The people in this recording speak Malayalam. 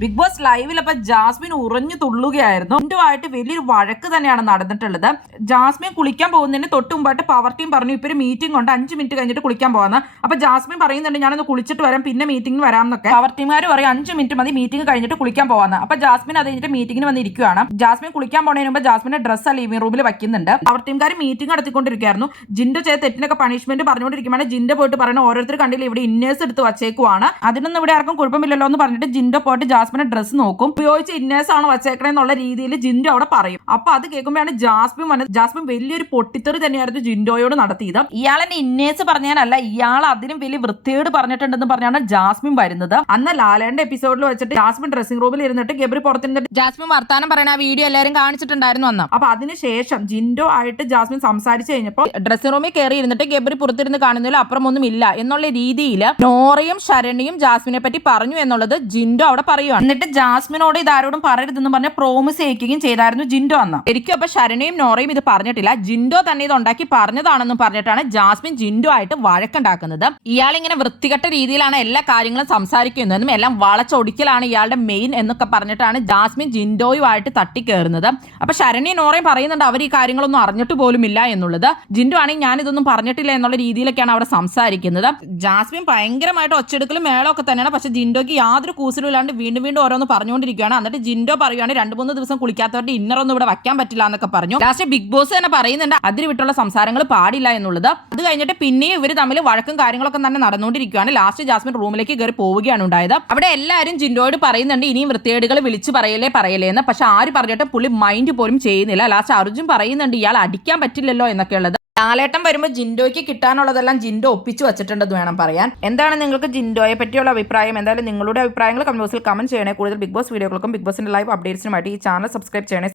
ബിഗ് ബോസ് ലൈവിൽ അപ്പൊ ജാസ്മിൻ ഉറഞ്ഞു തുള്ളുകയായിരുന്നു. ജിൻഡുവായിട്ട് വലിയൊരു വഴക്ക് തന്നെയാണ് നടന്നിട്ടുള്ളത്. ജാസ്മിൻ കുളിക്കാൻ പോകുന്നതിന് തൊട്ട് മുമ്പായിട്ട് പവർ ടീം പറഞ്ഞു ഇപ്പൊ ഒരു മീറ്റിംഗ് ഉണ്ട്, 5 മിനിറ്റ് കഴിഞ്ഞിട്ട് കുളിക്കാൻ പോകുന്നത്. അപ്പൊ ജാസ്മിൻ പറയുന്നുണ്ട് ഞാനൊന്ന് കുളിച്ചിട്ട് വരാം, പിന്നെ മീറ്റിംഗിന് വരാം എന്നൊക്കെ. പവർ ടീമുകാർ പറയും 5 മിനിറ്റ് മതി മീറ്റിംഗ് കഴിഞ്ഞിട്ട് കുളിക്കാൻ പോകുന്നത്. അപ്പൊ ജാസ്മിൻ അത് കഴിഞ്ഞിട്ട് മീറ്റിംഗിന് വന്നിരിക്കുകയാണ്. ജാസ്മിൻ കുളിക്കാൻ പോകുന്നതിന് മുമ്പ് ജാസ്മിന്റെ ഡ്രസ്സ് ലിവിംഗ് റൂമിൽ വെക്കുന്നുണ്ട്. പവർ ടീംകാർ മീറ്റിംഗ് നടത്തിക്കൊണ്ടിരിക്കുകയായിരുന്നു. ജിൻഡോ ചെയ്ത തെറ്റിനൊക്കെ പണിഷ്മെന്റ് പറഞ്ഞുകൊണ്ടിരിക്കുമ്പോൾ ജിൻഡോ പോയിട്ട് പറയുന്നത് ഓരോരുത്തർ കണ്ടില്ല ഇവിടെ ഇന്നേഴ്സ് എടുത്ത് വച്ചേക്കുവാണ്, അതിനൊന്നും ഇവിടെ ആർക്കും കുഴപ്പമില്ലല്ലോ എന്ന് പറഞ്ഞിട്ട് ജിൻഡോ പോയിട്ട് ജാസ്മിന്റെ ഡ്രസ്സ് നോക്കും. ഉപയോഗിച്ച് ഇന്നേഴ്സ് ആണ് വച്ചേക്കണേ എന്നുള്ള രീതിയിൽ ജിൻഡോ അവിടെ പറയും. അപ്പൊ അത് കേൾക്കുമ്പോഴാണ് ജാസ്മിൻ വന്നത്. ജാസ്മിൻ വലിയൊരു പൊട്ടിത്തെറി തന്നെയായിരുന്നു ജിൻഡോയോട് നടത്തിയത്. ഇയാളെന്നെ ഇന്നേഴ്സ് പറഞ്ഞാലല്ല, ഇയാൾ അതിനും വലിയ വൃത്തിയോട് പറഞ്ഞിട്ടുണ്ടെന്ന് പറഞ്ഞാണ് ജാസ്മിൻ വരുന്നത്. അന്ന് ലാലേന്റെ എപ്പിസോഡിൽ വെച്ചിട്ട് ജാസ്മിൻ ഡ്രസ്സിംഗ് റൂമിൽ ഇരുന്നിട്ട് ഗബ്രി പുറത്തിരുന്നിട്ട് ജാസ്മിൻ വർത്താനം പറയുന്ന ആ വീഡിയോ എല്ലാവരും കാണിച്ചിട്ടുണ്ടായിരുന്നു അന്ന്. അപ്പൊ അതിനുശേഷം ജിൻഡോ ആയിട്ട് ജാസ്മിൻ സംസാരിച്ചു കഴിഞ്ഞപ്പോൾ ഡ്രസ്സിംഗ് റൂമിൽ കയറി ഇരുന്നിട്ട് ഗബ്രി പുറത്തിരുന്ന് കാണുന്നതിൽ അപ്പുറമൊന്നും ഇല്ല എന്നുള്ള രീതിയിൽ നോറയും ശരണ്യയും ജാസ്മിനെ പറ്റി പറഞ്ഞു എന്നുള്ളത് ജിൻഡോ അവിടെ പറയുകയാണ്. എന്നിട്ട് ജാസ്മിനോട് ഇതാരോടും പറയരുതെന്ന് പറഞ്ഞ് പ്രോമിസ് ചെയ്യിക്കുകയും ചെയ്തായിരുന്നു ജിൻഡോ അന്ന്. ശരിക്കും അപ്പൊ ശരണ്യയും നോറയും ഇത് പറഞ്ഞിട്ടില്ല, ജിൻഡോ തന്നെ ഇത് ഉണ്ടാക്കി പറഞ്ഞതാണെന്നും പറഞ്ഞിട്ടാണ് ജാസ്മിൻ ജിൻഡോ ആയിട്ട് വഴക്കുണ്ടാക്കുന്നത്. ഇയാൾ ഇങ്ങനെ വൃത്തികെട്ട രീതിയിലാണ് എല്ലാ കാര്യങ്ങളും സംസാരിക്കുന്നതെന്നും എല്ലാം വളച്ചൊടിക്കലാണ് ഇയാളുടെ മെയിൻ എന്നൊക്കെ പറഞ്ഞിട്ടാണ് ജാസ്മിൻ ജിൻഡോയുമായിട്ട് തട്ടിക്കേറുന്നത്. അപ്പൊ ശരണ്യയും നോറയും പറയുന്നുണ്ട് അവർ ഈ കാര്യങ്ങളൊന്നും അറിഞ്ഞിട്ട് പോലും ഇല്ല എന്നുള്ളത്. ജിൻഡോ ആണെങ്കിൽ ഞാൻ ഇതൊന്നും പറഞ്ഞിട്ടില്ല എന്നുള്ള രീതിയിലൊക്കെയാണ് അവിടെ സംസാരിക്കുന്നത്. ജാസ്മിൻ ഭയങ്കരമായിട്ട് ഒച്ചെടുക്കലും മേളമൊക്കെ തന്നെയാണ്. പക്ഷെ ജിൻഡോയ്ക്ക് യാതൊരു കൂസലും ഇല്ലാണ്ട് വീണ്ടും വീണ്ടും ഓരോന്ന് പറഞ്ഞുകൊണ്ടിരിക്കുകയാണ്. എന്നിട്ട് ജിൻഡോ പറയുകയാണ് 2-3 ദിവസം കുളിക്കാത്തവരുടെ ഇന്നറൊന്നും ഇവിടെ വയ്ക്കാൻ പറ്റില്ല എന്നൊക്കെ പറഞ്ഞു. ലാസ്റ്റ് ബിഗ് ബോസ് തന്നെ പറയുന്നുണ്ട് അതിന് വിട്ടുള്ള സംസാരങ്ങൾ പാടില്ല എന്നുള്ളത്. അത് കഴിഞ്ഞിട്ട് പിന്നെയും ഇവർ തമ്മിൽ വഴക്കും കാര്യങ്ങളൊക്കെ തന്നെ നടന്നുകൊണ്ടിരിക്കുകയാണ്. ലാസ്റ്റ് ജാസ്മിൻ റൂമിലേക്ക് കയറി പോവുകയാണ് ഉണ്ടായത്. അവിടെ എല്ലാവരും ജിൻഡോയോട് പറയുന്നുണ്ട് ഇനിയും വൃത്തികേടുകൾ വിളിച്ച് പറയലേ എന്ന്. പക്ഷെ ആര് പറഞ്ഞിട്ട് പുള്ളി മൈൻഡ് പോലും ചെയ്യുന്നില്ല. ലാസ്റ്റ് അർജുൻ പറയുന്നുണ്ട് ഇയാൾ അടിക്കാൻ പറ്റില്ലല്ലോ എന്നൊക്കെ ഉള്ളത്. ലാലേട്ടൻ വരുമ്പോൾ ജിൻഡോയ്ക്ക് കിട്ടാനുള്ളതെല്ലാം ജിൻഡോ ഒപ്പിച്ചു വെച്ചിട്ടുണ്ടെന്ന് വേണം പറയാൻ. എന്താണ് നിങ്ങൾക്ക് ജിൻഡോയെ പറ്റിയുള്ള അഭിപ്രായം? എന്തായാലും നിങ്ങളുടെ അഭിപ്രായങ്ങൾ കമന്റ് ബോക്സിൽ കമന്റ് ചെയ്യണേ. കൂടുതൽ ബിഗ് ബോസ് വീഡിയോകൾക്കും ബിഗ് ബോസിന്റെ ലൈവ് അപ്ഡേറ്റ്സിനുമായിട്ട് ഈ ചാനൽ സബ്സ്ക്രൈബ് ചെയ്യണേ.